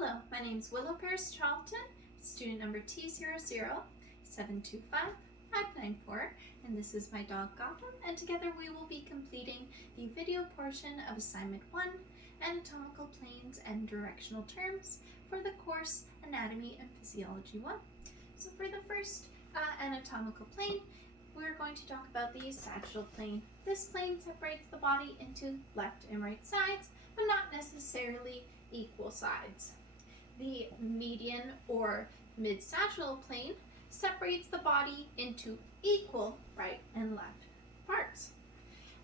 Hello, my name is Willow Pierce Charlton, student number T00725594, and this is my dog Gotham, and together we will be completing the video portion of Assignment 1, Anatomical Planes and Directional Terms for the course Anatomy and Physiology 1. So for the first anatomical plane, we're going to talk about the sagittal plane. This plane separates the body into left and right sides, but not necessarily equal sides. The median or mid-sagittal plane separates the body into equal right and left parts.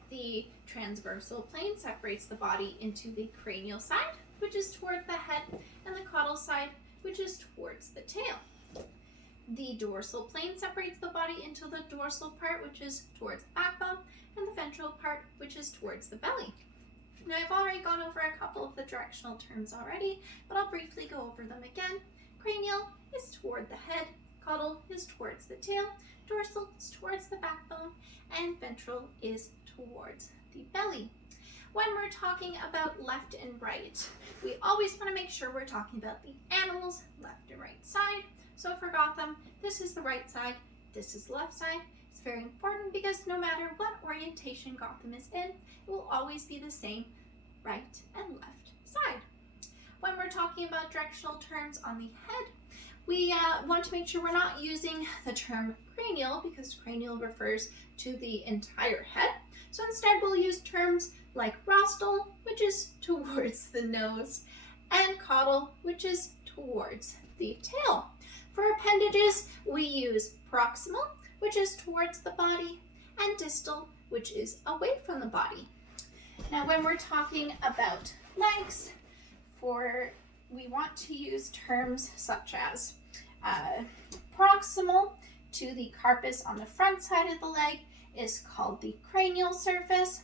The transversal plane separates the body into the cranial side, which is towards the head, and the caudal side, which is towards the tail. The dorsal plane separates the body into the dorsal part, which is towards the backbone, and the ventral part, which is towards the belly. Now, I've already gone over a couple of the directional terms already, but I'll briefly go over them again. Cranial is toward the head, caudal is towards the tail, dorsal is towards the backbone, and ventral is towards the belly. When we're talking about left and right, we always want to make sure we're talking about the animal's left and right side. So for Gotham, this is the right side, this is the left side. It's very important because no matter what orientation Gotham is in, it will always be the same right and left side. When we're talking about directional terms on the head, we want to make sure we're not using the term cranial because cranial refers to the entire head. So instead we'll use terms like rostral, which is towards the nose, and caudal, which is towards the tail. For appendages, we use proximal, which is towards the body, and distal, which is away from the body. Now, when we're talking about legs, we want to use terms such as proximal to the carpus on the front side of the leg is called the cranial surface.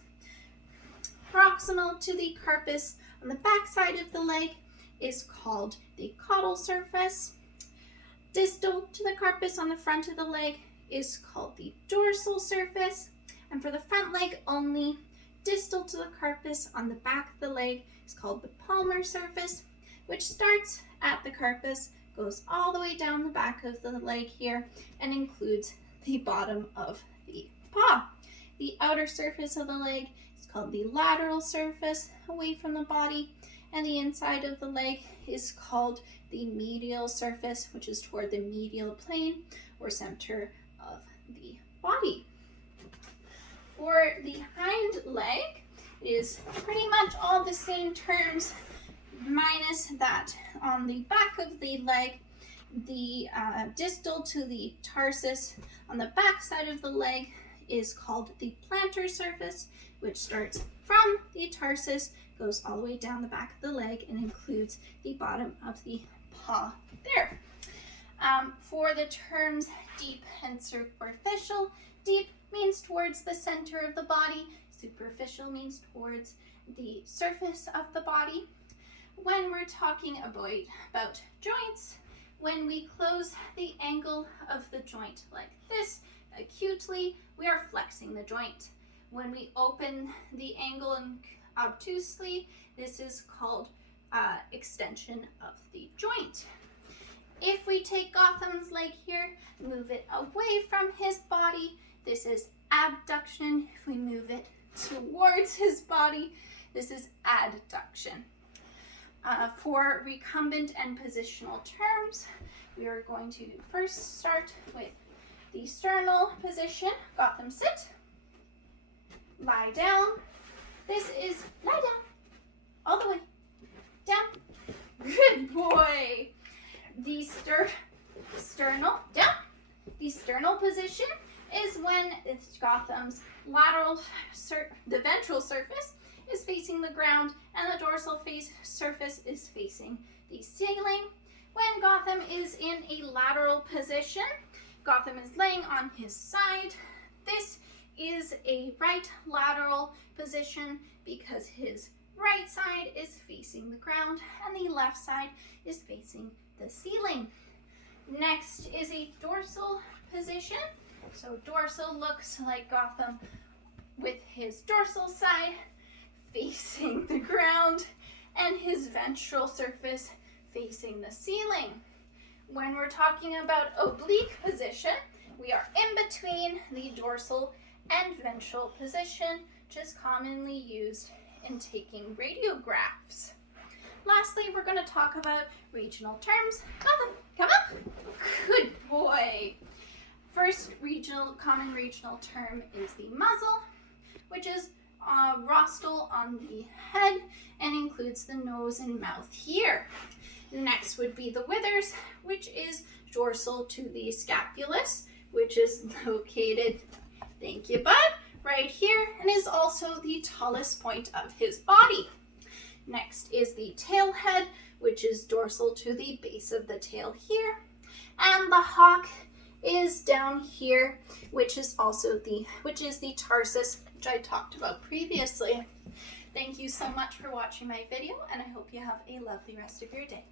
Proximal to the carpus on the back side of the leg is called the caudal surface. Distal to the carpus on the front of the leg is called the dorsal surface. And for the front leg only, distal to the carpus on the back of the leg is called the palmar surface, which starts at the carpus, goes all the way down the back of the leg here, and includes the bottom of the paw. The outer surface of the leg is called the lateral surface, away from the body, and the inside of the leg is called the medial surface, which is toward the medial plane or center of the body. For the hind leg, it is pretty much all the same terms, minus that on the back of the leg, the distal to the tarsus on the back side of the leg is called the plantar surface, which starts from the tarsus, goes all the way down the back of the leg, and includes the bottom of the paw there. For the terms deep and superficial, deep means towards the center of the body, superficial means towards the surface of the body. When we're talking about joints, when we close the angle of the joint like this, acutely, we are flexing the joint. When we open the angle and obtusely, this is called extension of the joint. If we take Gotham's leg here, move it away from his body, this is abduction. If we move it towards his body, this is adduction. For recumbent and positional terms, we are going to first start with the sternal position. Gotham, sit. Lie down. This is lie down. All the way down. Good boy. The sternal down. The sternal position is when Gotham's the ventral surface is facing the ground and the dorsal surface is facing the ceiling. When Gotham is in a lateral position, Gotham is laying on his side. This is a right lateral position because his right side is facing the ground and the left side is facing the ceiling. Next is a dorsal position. So dorsal looks like Gotham with his dorsal side facing the ground and his ventral surface facing the ceiling. When we're talking about oblique position, we are in between the dorsal and ventral position, which is commonly used in taking radiographs. Lastly, we're going to talk about regional terms. Come up. Good boy. First common regional term is the muzzle, which is rostral on the head and includes the nose and mouth here. Next would be the withers, which is dorsal to the scapulus, which is located, thank you bud, right here, and is also the tallest point of his body. Next is the tail head, which is dorsal to the base of the tail here, and the hawk is down here, which is the tarsus, which I talked about previously. Thank you so much for watching my video, and I hope you have a lovely rest of your day.